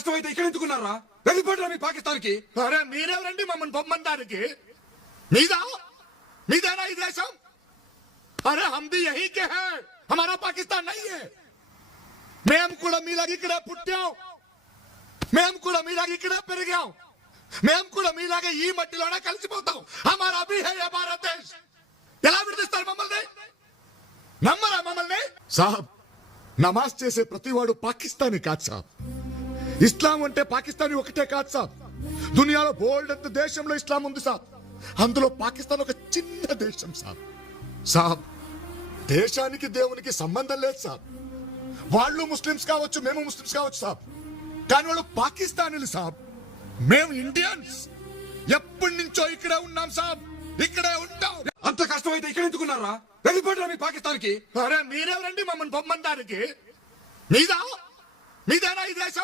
కష్టమైతే ఇక్కడ ఎందుకున్నారా? వెళ్ళిపోండి మీ పాకిస్తాన్ కి. అరే మీరెవరండి మమ్మల్ని పొమ్మంటానికి? మీదేనా ఈ దేశం? అరే हम भी यही के हैं, हमारा पाकिस्तान नहीं है. మేము కూడా మీలాగా ఇక్కడే పుట్టాం, మేము కూడా మీలాగా ఇక్కడే పెరిగాం, మేము కూడా మీలాగా ఈ మట్టిలోనే కలిసిపోతాం. हमारा भी है ये भारत देश. ఎలా విడిదిస్తారు మమ్మల్ని? నమ్మరా మమ్మల్ని? సాబ్, నమాజ్ చేసే ప్రతివాడు పాకిస్తానీ కాదు సాబ్. ఇస్లాం అంటే పాకిస్తానీ ఒకటే కాదు సాబ్. దునియాలో బోల్డ్ అంత దేశంలో ఇస్లాం ఉంది సాబ్. అందులో పాకిస్తాన్ ఒక చిన్న దేశం సాబ్. సాబ్, దేశానికి దేవునికి సంబంధం లేదు సాబ్. వాళ్ళు ముస్లిమ్స్ కావచ్చు, మేము ముస్లిమ్స్ కావచ్చు సాబ్, కానీ వాళ్ళు పాకిస్తానీలు సాబ్. మేము ఇండియన్స్, ఎప్పటి నుంచో ఇక్కడే ఉన్నాం సాబ్, ఇక్కడే ఉంటాం. అంత కష్టమైతే ఇక్కడ ఎందుకున్నారా? వెళ్ళిపోండి మీ పాకిస్తాన్ కి. అరే మీరెవరండి మమ్మల్ని పొమ్మంటానికి? మీదేనా ఈ దేశం?